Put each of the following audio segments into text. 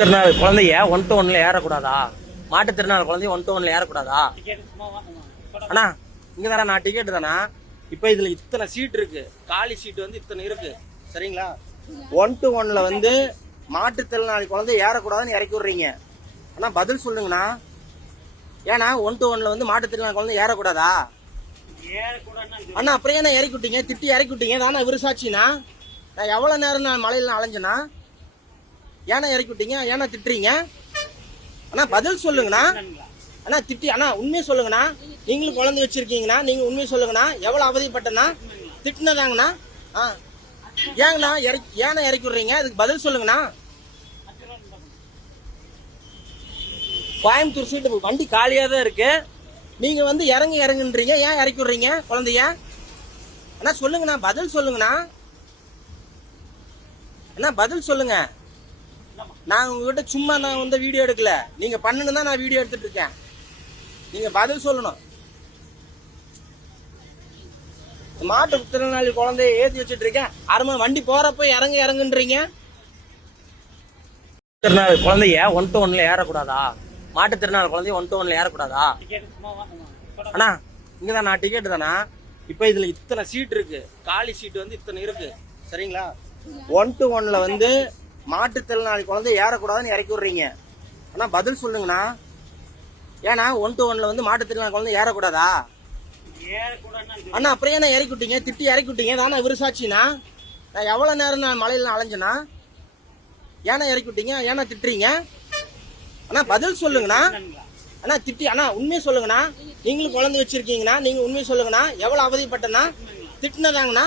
திருநாள் குழந்தைய 1 to 1ல ஏறக்கூடாதா? மாட்டுத்திறனாளி குழந்தைய 1 to 1ல ஏறக்கூடாதா? அண்ணா இங்க தானே நான் டிக்கெட் தானா? இப்போ இதுல இத்தனை சீட் இருக்கு, காலி சீட் வந்து இத்தனை இருக்கு, சரிங்களா? 1 to 1ல வந்து மாட்டுத்திறனாளி குழந்தைய ஏறக்கூடாதுன்னு இறக்கி விடுறீங்க. அண்ணா பதில் சொல்லுங்கண்ணா. ஏன்னா 1 to 1ல வந்து மாட்டுத்திறனாளி குழந்தை ஏறக்கூடாதா? அண்ணா அப்புறம் ஏன்னா இறக்கி விட்டீங்க, திட்டி இறக்கி விட்டீங்க தானே விருசாச்சினா? நான் எவ்வளவு நேரம் நான் மலையில அலைஞ்சேனா? ஏன்னா இறக்கி விட்டீங்க, ஏன்னா திட்டுறீங்க? அண்ணா பதில் சொல்லுங்கண்ணா. அண்ணா திட்டி அண்ணா உண்மையை சொல்லுங்கண்ணா. நீங்களும் குழந்தை வச்சிருக்கீங்கண்ணா, நீங்க உண்மையை சொல்லுங்கண்ணா. எவ்வளவு அவதிப்பட்டண்ணா? திட்டினதாங்கண்ணா. ஏங்கண்ணா ஏன்னா இறக்கி விடுறீங்க? அதுக்கு பதில் சொல்லுங்கண்ணா. கோயம்புத்தூர் சீட்டு வண்டி காலியா தான் இருக்கு, நீங்க வந்து இறங்குன்றீங்க. ஏன் இறக்கி விடுறீங்க குழந்தைய? அண்ணா சொல்லுங்கண்ணா, பதில் சொல்லுங்கண்ணா. அண்ணா பதில் சொல்லுங்க. நான் உங்ககிட்ட சும்மா நான் வந்து வீடியோ எடுக்கல, நீங்க பண்ணணும் தான் நான் வீடியோ எடுத்துட்டு இருக்கேன். நீங்க பதில் சொல்லணும். மாற்றுத்திறனாளி குழந்தைய ஏத்தி வச்சுட்டு இருக்கேன், அருமை வண்டி போறப்ப இறங்குன்றீங்க. திருநாள் குழந்தைய 1 to 1ல ஏறக்கூடாதா? மாட்டுத்திறனாளி குழந்தைய 1 to 1ல ஏறக்கூடாதா? அண்ணா இங்க தான் நான் டிக்கெட் தானா? இப்போ இதுல இத்தனை சீட் இருக்கு, காலி சீட் வந்து இத்தனை இருக்கு, சரிங்களா? 1 to 1ல வந்து மாட்டுத்திறனாளி குழந்தைய ஏறக்கூடாதுன்னு இறக்கி விடுறீங்க. அண்ணா பதில் சொல்லுங்கண்ணா. ஏன்னா 1 to 1ல வந்து மாட்டுத்திறனாளி குழந்தை ஏறக்கூடாதா? அண்ணா அப்புறம் ஏன்னா இறக்கி விட்டீங்க, திட்டி இறக்கி விட்டீங்க தானே விருசாச்சினா? நான் எவ்வளவு நேரம் நான் மலையில அலைஞ்சேனா? ஏன்னா இறக்கி விட்டீங்க, ஏன்னா திட்டுறீங்க? அண்ணா பதில் சொல்லுங்கண்ணா. அண்ணா திட்டி அண்ணா உண்மையை சொல்லுங்கண்ணா. நீங்களும் குழந்தை வச்சிருக்கீங்கண்ணா, நீங்க உண்மையை சொல்லுங்கண்ணா. எவ்வளவு அவதிப்பட்டண்ணா? திட்டினதாங்கண்ணா.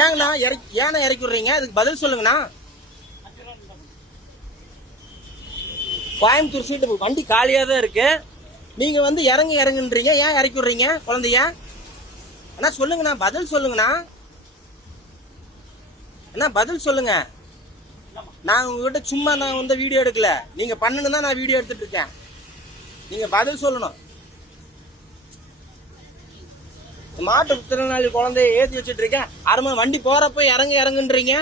ஏங்கண்ணா ஏன்னா இறக்கி விடுறீங்க? அதுக்கு பதில் சொல்லுங்கண்ணா. கோயம்புத்தூர் சீட்டு வண்டி காலியா தான் இருக்கு, நீங்க வந்து இறங்குன்றீங்க. ஏன் இறக்கி விடுறீங்க குழந்தைய? அண்ணா சொல்லுங்கண்ணா, பதில் சொல்லுங்கண்ணா. அண்ணா பதில் சொல்லுங்க. நான் உங்ககிட்ட சும்மா நான் வந்து வீடியோ எடுக்கல, நீங்க பண்ணணும் தான் நான் வீடியோ எடுத்துட்டு இருக்கேன். நீங்க பதில் சொல்லணும். மாற்றுத்திறனாளி குழந்தைய ஏத்தி வச்சுட்டு இருக்கேன், அருமை வண்டி போறப்ப இறங்குன்றீங்க.